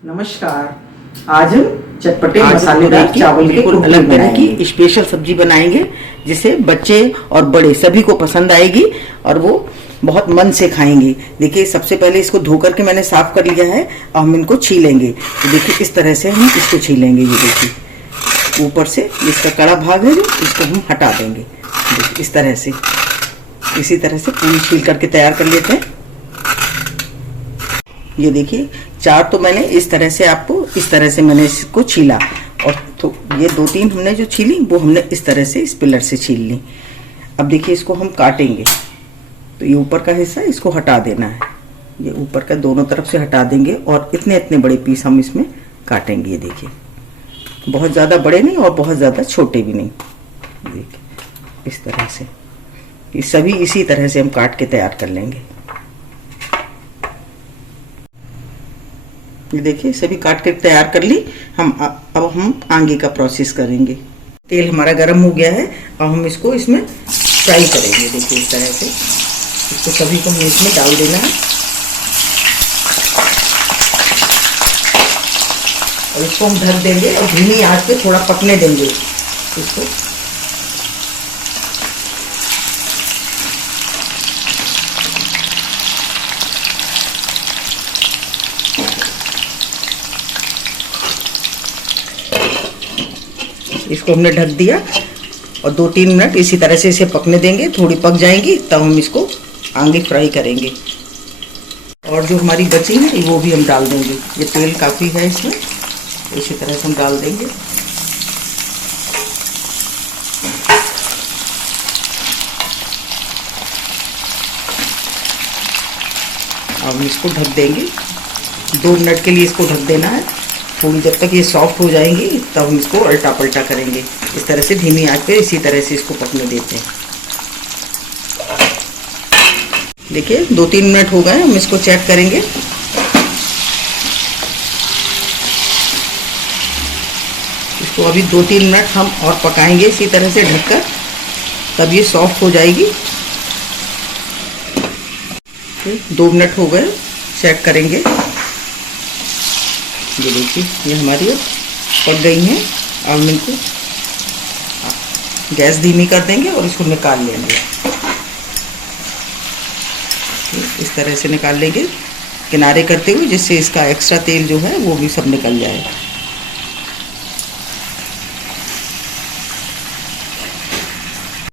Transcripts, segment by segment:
नमस्कार। आज हम चटपटे मसालेदार चावल के अलग तरह की स्पेशल सब्जी बनाएंगे जिसे बच्चे और बड़े सभी को पसंद आएगी और वो बहुत मन से खाएंगे। देखिए सबसे पहले इसको धो करके मैंने साफ कर लिया है। अब हम इनको छीलेंगे। तो देखिए इस तरह से हम इसको छीलेंगे। ये देखिए ऊपर से इसका कड़ा भाग है जो इसको हम हटा देंगे। देखिए इस तरह से, इसी तरह से पूरी छील करके तैयार कर लेते हैं। ये देखिए चार तो मैंने इस तरह से आपको इस तरह से मैंने इसको छीला और तो ये दो तीन हमने जो छीली वो हमने इस तरह से इस पिलर से छील ली। अब देखिए इसको हम काटेंगे तो ये ऊपर का हिस्सा इसको हटा देना है। ये ऊपर का दोनों तरफ से हटा देंगे और इतने इतने बड़े पीस हम इसमें काटेंगे। ये देखिए बहुत ज़्यादा बड़े नहीं और बहुत ज़्यादा छोटे भी नहीं। देखिए इस तरह से ये सभी इसी तरह से हम काट के तैयार कर लेंगे। ये देखिए सभी काट के तैयार कर ली। अब हम आगे का प्रोसेस करेंगे। तेल हमारा गर्म हो गया है। अब हम इसको इसमें फ्राई करेंगे। देखिए इस तरह से इसको सभी को हमें इसमें डाल देना है और इसको हम ढक देंगे और धीमी आंच पे थोड़ा पकने देंगे इसको। इसको हमने ढक दिया और 2-3 मिनट इसी तरह से इसे पकने देंगे। थोड़ी पक जाएंगी तब हम इसको आगे फ्राई करेंगे। और जो हमारी बची है वो भी हम डाल देंगे। ये तेल काफ़ी है इसमें, इसी तरह से हम डाल देंगे। अब हम इसको ढक देंगे। 2 मिनट के लिए इसको ढक देना है। थोड़ी जब तक ये सॉफ्ट हो जाएंगी तब हम इसको उल्टा पलटा करेंगे। इस तरह से धीमी आंच पे इसी तरह से इसको पकने देते हैं। देखिए 2-3 मिनट हो गए। हम इसको चेक करेंगे। इसको अभी 2-3 मिनट हम और पकाएंगे इसी तरह से ढककर, तब ये सॉफ्ट हो जाएगी। 2 मिनट हो गए, चेक करेंगे। ये देखिए ये हमारी पक गई हैं। अब हम इनको गैस धीमी कर देंगे और इसको निकाल लेंगे। इस तरह से निकाल लेंगे किनारे करते हुए, जिससे इसका एक्स्ट्रा तेल जो है वो भी सब निकल जाए।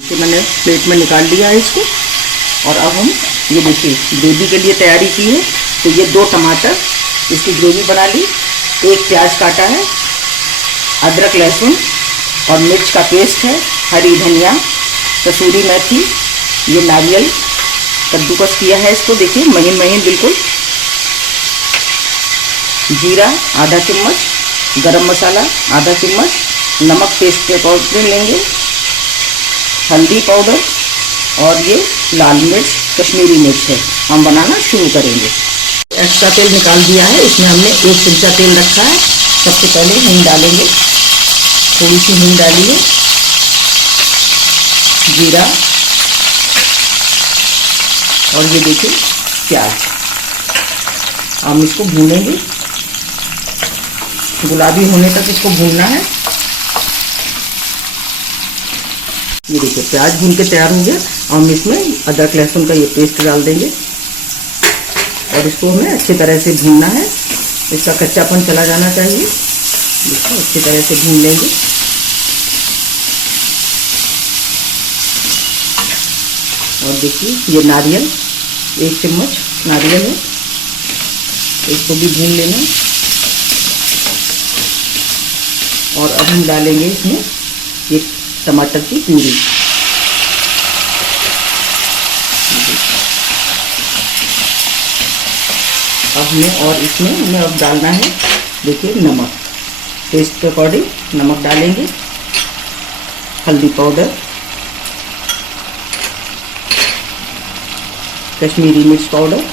तो मैंने प्लेट में निकाल लिया है इसको। और अब हम ये देखिए ग्रेवी के लिए तैयारी की है। तो ये 2 टमाटर इसकी ग्रेवी बना ली, 1 प्याज काटा है, अदरक लहसुन और मिर्च का पेस्ट है, हरी धनिया, कसूरी मेथी, ये नारियल कद्दूकस किया है इसको देखिए महीन महीन बिल्कुल, जीरा आधा चम्मच, गरम मसाला आधा चम्मच, नमक टेस्ट के अकॉर्डिंग लेंगे, हल्दी पाउडर और ये लाल मिर्च कश्मीरी मिर्च है। हम बनाना शुरू करेंगे। एक्स्ट्रा तेल निकाल दिया है। इसमें हमने 1 चमचा तेल रखा है। सबसे पहले हींग डालेंगे, थोड़ी सी हींग डालिए, जीरा और ये देखिए प्याज। हम इसको भूनेंगे, गुलाबी होने तक इसको भूनना है। ये देखिए प्याज भून के तैयार हो गया। हम इसमें अदरक लहसुन का ये पेस्ट डाल देंगे और इसको हमें अच्छी तरह से भूनना है। इसका कच्चापन चला जाना चाहिए। इसको अच्छी तरह से भून लेंगे। और देखिए ये नारियल 1 चम्मच नारियल है, इसको भी भून लेना। और अब हम डालेंगे इसमें ये टमाटर की प्यूरी। अब हमें और इसमें हमें अब डालना है देखिए नमक, टेस्ट के अकॉर्डिंग नमक डालेंगे, हल्दी पाउडर, कश्मीरी मिर्च पाउडर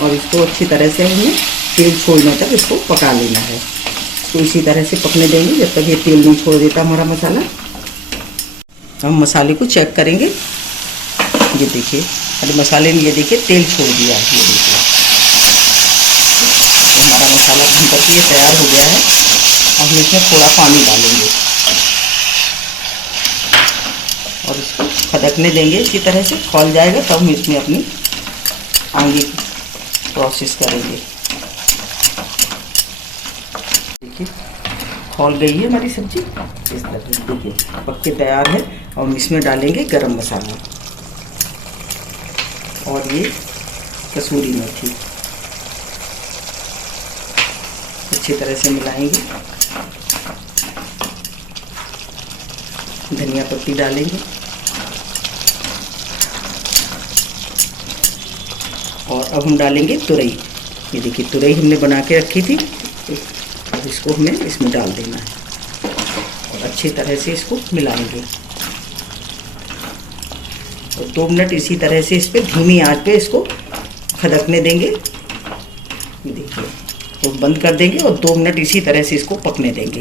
और इसको अच्छी तरह से हमें तेल छोड़ने तक इसको पका लेना है। तो इसी तरह से पकने देंगे जब तक ये तेल नहीं छोड़ देता हमारा मसाला। हम मसाले को चेक करेंगे। ये देखिए अरे मसाले ने ये देखिए तेल छोड़ दिया। ये देखिए मसाला भून करके ये तैयार हो गया है। अब हम इसमें थोड़ा पानी डालेंगे और इसको खदकने देंगे। इसी तरह से खौल जाएगा तब हम इसमें अपनी आगे की प्रोसेस करेंगे। देखिए खौल गई है हमारी सब्जी। इस तरह से देखिए पक के तैयार है। और हम इसमें डालेंगे गरम मसाला और ये कसूरी मेथी। अच्छी तरह से मिलाएंगे। धनिया पत्ती डालेंगे और अब हम डालेंगे तुरई। ये देखिए तुरई हमने बना के रखी थी। अब इसको हमें इसमें डाल देना है और अच्छी तरह से इसको मिलाएंगे और 2 मिनट इसी तरह से इस पे धीमी आंच पे इसको खदकने देंगे। देखिए तो बंद कर देंगे और 2 मिनट इसी तरह से इसको पकने देंगे।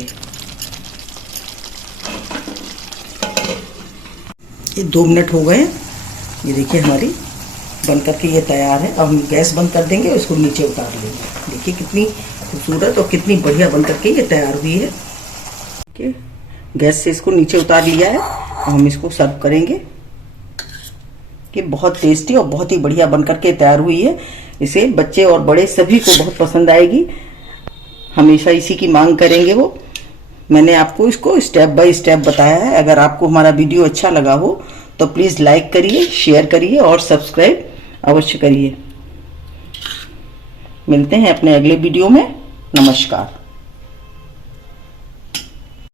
ये 2 मिनट हो गए। ये देखिए हमारी बन करके ये तैयार है। अब हम गैस बंद कर देंगे और इसको नीचे उतार लेंगे। देखिए कितनी खूबसूरत और कितनी बढ़िया बन करके ये तैयार हुई है। देखिए गैस से इसको नीचे उतार लिया है। अब हम इसको सर्व करेंगे कि बहुत टेस्टी और बहुत ही बढ़िया बन करके तैयार हुई है। इसे बच्चे और बड़े सभी को बहुत पसंद आएगी। हमेशा इसी की मांग करेंगे वो। मैंने आपको इसको स्टेप बाय स्टेप बताया है। अगर आपको हमारा वीडियो अच्छा लगा हो तो प्लीज़ लाइक करिए, शेयर करिए और सब्सक्राइब अवश्य करिए। मिलते हैं अपने अगले वीडियो में। नमस्कार।